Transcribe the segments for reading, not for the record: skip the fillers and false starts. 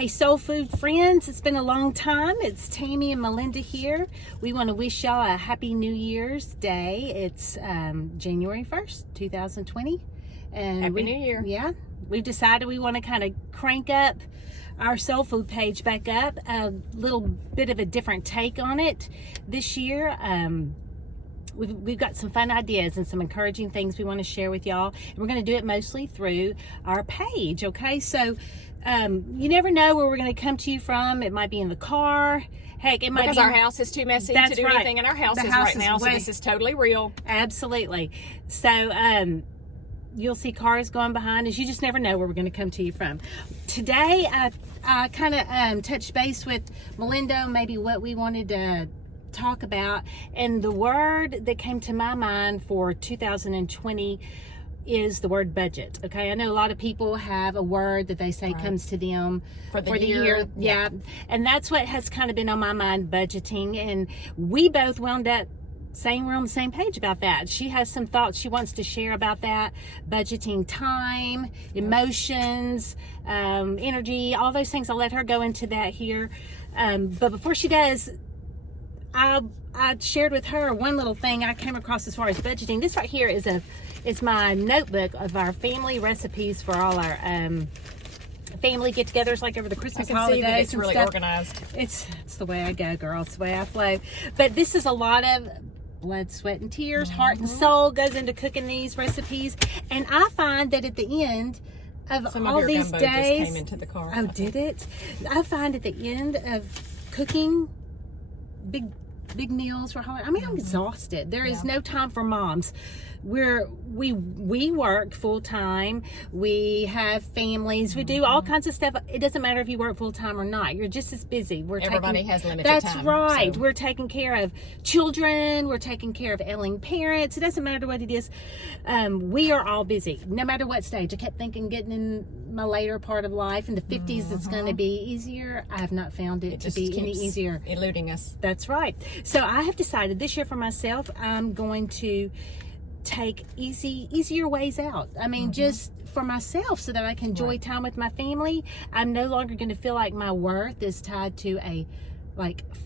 Hey, Soul Food friends, it's been a long time. It's Tammy and Melinda here. We want to wish y'all a happy New Year's Day. It's January 1st, 2020. And Happy New Year. Yeah, we've decided we want to kind of crank up our Soul Food page back up, a little bit of a different take on it this year. We've got some fun ideas and some encouraging things we want to share with y'all. And we're going to do it mostly through our page, okay? So you never know where we're going to come to you from. It might be in the car. Heck, it might because be our house is too messy to do anything in our houses right now. So this is totally real. Absolutely. So you'll see cars going behind us. You just never know where we're going to come to you from. Today, I kind of touched base with Melinda, maybe what we wanted to talk about, and the word that came to my mind for 2020 is the word budget. Okay, I know a lot of people have a word that they say comes to them for the year. Yeah, and that's what has kind of been on my mind, budgeting. And we both wound up saying we're on the same page about that. She has some thoughts she wants to share about that, budgeting time, emotions, energy, all those things. I'll let her go into that here. But before she does, I shared with her one little thing I came across as far as budgeting. This right here is my notebook of our family recipes for all our family get-togethers, like over the Christmas holidays. See that it's and really stuff. organized. It's the way I go, girl. It's the way I flow. But this is a lot of blood, sweat, and tears, heart and soul goes into cooking these recipes. And I find that at the end of Some all of your these gumbo days, just came into the car. Oh, did it? I find at the end of cooking big meals for holiday. I mean, I'm exhausted. There is no time for moms. We work full time. We have families. We do all kinds of stuff. It doesn't matter if you work full time or not. You're just as busy. Everybody has limited time. That's right. So. We're taking care of children. We're taking care of ailing parents. It doesn't matter what it is. We are all busy, no matter what stage. I kept thinking getting in my later part of life, in the 50s, it's going to be easier. I have not found it to be any easier. Eluding us. That's right. So I have decided this year for myself, I'm going to take easier ways out. I mean, just for myself, so that I can enjoy time with my family. I'm no longer going to feel like my worth is tied to a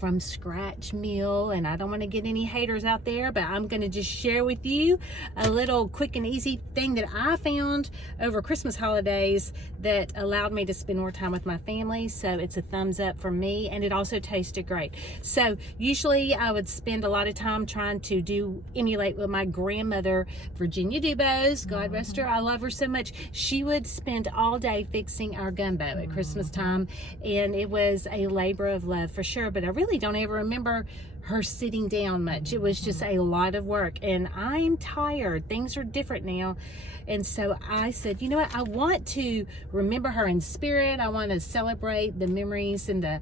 from scratch meal, and I don't want to get any haters out there, but I'm going to just share with you a little quick and easy thing that I found over Christmas holidays that allowed me to spend more time with my family. So it's a thumbs up for me, and it also tasted great. So usually I would spend a lot of time trying to emulate what my grandmother, Virginia Dubose, God rest her, I love her so much. She would spend all day fixing our gumbo at Christmas time, and it was a labor of love for sure. But I really don't ever remember her sitting down much. It was just a lot of work, and I'm tired. Things are different now. And so I said, you know what? I want to remember her in spirit. I want to celebrate the memories and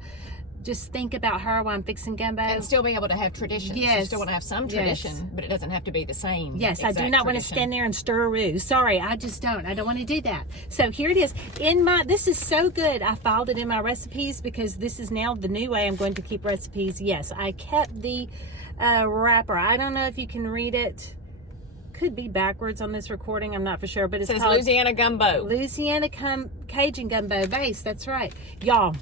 just think about her while I'm fixing gumbo. And still be able to have traditions. Yes. You still want to have some tradition, but it doesn't have to be the same. Yes, I do not want to stand there and stir a roux. Sorry, I just don't. I don't want to do that. So here it is. This is so good. I filed it in my recipes because this is now the new way I'm going to keep recipes. Yes, I kept the wrapper. I don't know if you can read it. Could be backwards on this recording. I'm not for sure, but it says called Louisiana Gumbo. Louisiana Cajun Gumbo Base. That's right. Y'all,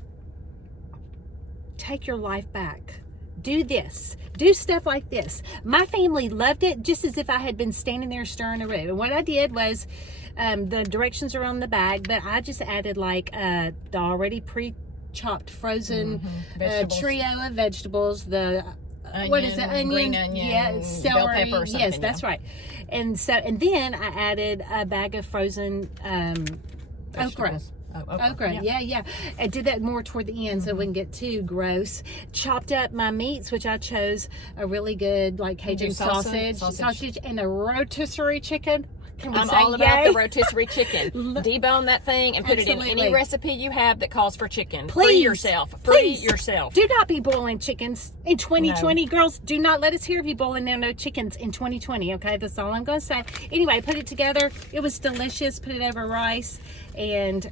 take your life back. Do this. Do stuff like this. My family loved it, just as if I had been standing there stirring a roux. And what I did was, the directions are on the bag, but I just added the already pre-chopped frozen trio of vegetables. The onion, what is it? Onion, green onion, celery. bell pepper or something, yes, that's right. And then I added a bag of frozen okra. Okra, yeah. I did that more toward the end so it wouldn't get too gross. Chopped up my meats, which I chose a really good Cajun sausage and a rotisserie chicken. I'm all about the rotisserie chicken. Debone that thing and put it in any recipe you have that calls for chicken. Free yourself. Free yourself. Do not be boiling chickens in 2020. No. Girls, do not let us hear of you boiling down no chickens in 2020, okay? That's all I'm going to say. Anyway, put it together. It was delicious. Put it over rice and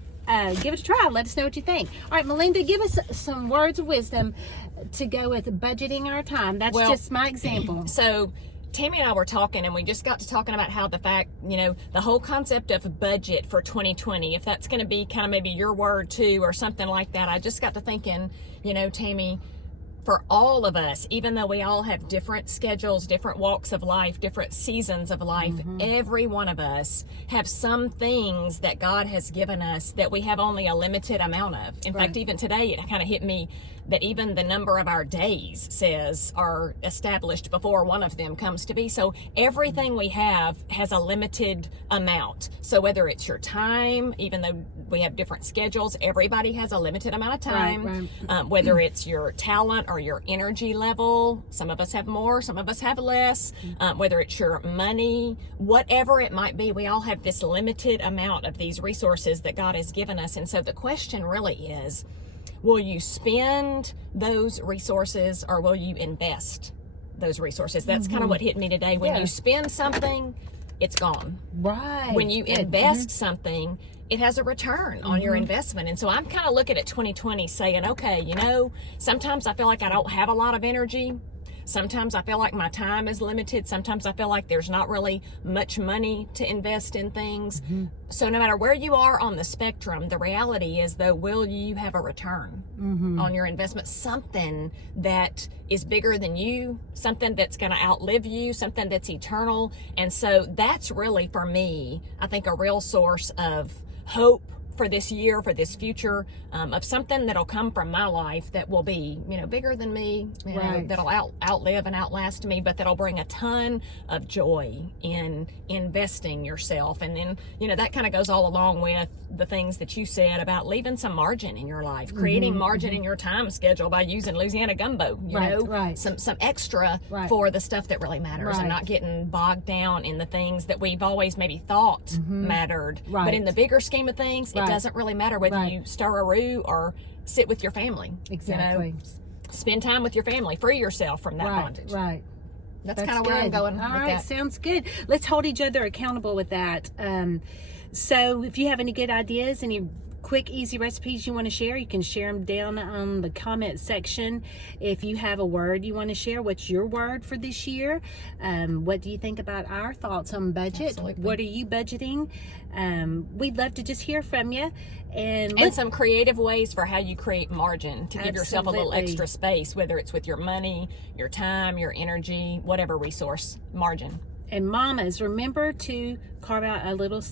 give it a try. Let us know what you think. All right, Melinda, give us some words of wisdom to go with budgeting our time. That's just my example. So Tammy and I were talking, and we just got to talking about how the fact, the whole concept of budget for 2020, if that's going to be kind of maybe your word too, or something like that. I just got to thinking, Tammy, for all of us, even though we all have different schedules, different walks of life, different seasons of life, every one of us have some things that God has given us that we have only a limited amount of. In fact, even today, it kind of hit me that even the number of our days are established before one of them comes to be. So everything we have has a limited amount. So whether it's your time, even though we have different schedules, everybody has a limited amount of time. Whether it's your talent or your energy level, some of us have more, some of us have less. Whether it's your money, whatever it might be, we all have this limited amount of these resources that God has given us. And so the question really is, will you spend those resources or will you invest those resources? That's kind of what hit me today. When you spend something, it's gone. Right. When you invest something, it has a return on your investment. And so I'm kind of looking at 2020 saying, okay, sometimes I feel like I don't have a lot of energy. Sometimes I feel like my time is limited. Sometimes I feel like there's not really much money to invest in things. So no matter where you are on the spectrum, the reality is, though, will you have a return on your investment? Something that is bigger than you, something that's going to outlive you, something that's eternal. And so that's really, for me, I think a real source of hope for this year, for this future, of something that'll come from my life that will be, bigger than me, that'll outlive and outlast me, but that'll bring a ton of joy in investing yourself. And then, that kind of goes all along with the things that you said about leaving some margin in your life, creating margin in your time schedule by using Louisiana Gumbo, some extra for the stuff that really matters, and not getting bogged down in the things that we've always maybe thought mattered. But in the bigger scheme of things, it doesn't really matter whether you stir a roux or sit with your family. Exactly. Spend time with your family. Free yourself from that bondage. Right. That's kind of where I'm going. All with right, that. sounds good. Let's hold each other accountable with that. So if you have any good ideas, any quick, easy recipes you want to share, you can share them down on the comment section. If you have a word you want to share, what's your word for this year? What do you think about our thoughts on budget? Absolutely. What are you budgeting? We'd love to just hear from you. And some creative ways for how you create margin to give yourself a little extra space, whether it's with your money, your time, your energy, whatever resource, margin. And mamas, remember to carve out a little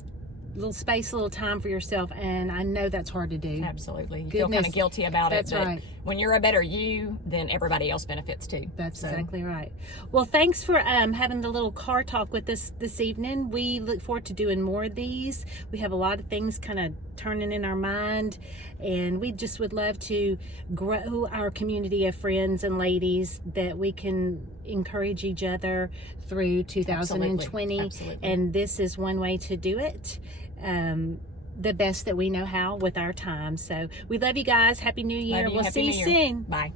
space, a little time for yourself. And I know that's hard to do. Absolutely. You feel kind of guilty about it. That's right. When you're a better you, then everybody else benefits too. That's exactly right. Well, thanks for having the little car talk with us this evening. We look forward to doing more of these. We have a lot of things kind of turning in our mind, and we just would love to grow our community of friends and ladies that we can encourage each other through 2020. Absolutely. And this is one way to do it. The best that we know how with our time. So we love you guys. Happy New Year. We'll see you soon. Bye.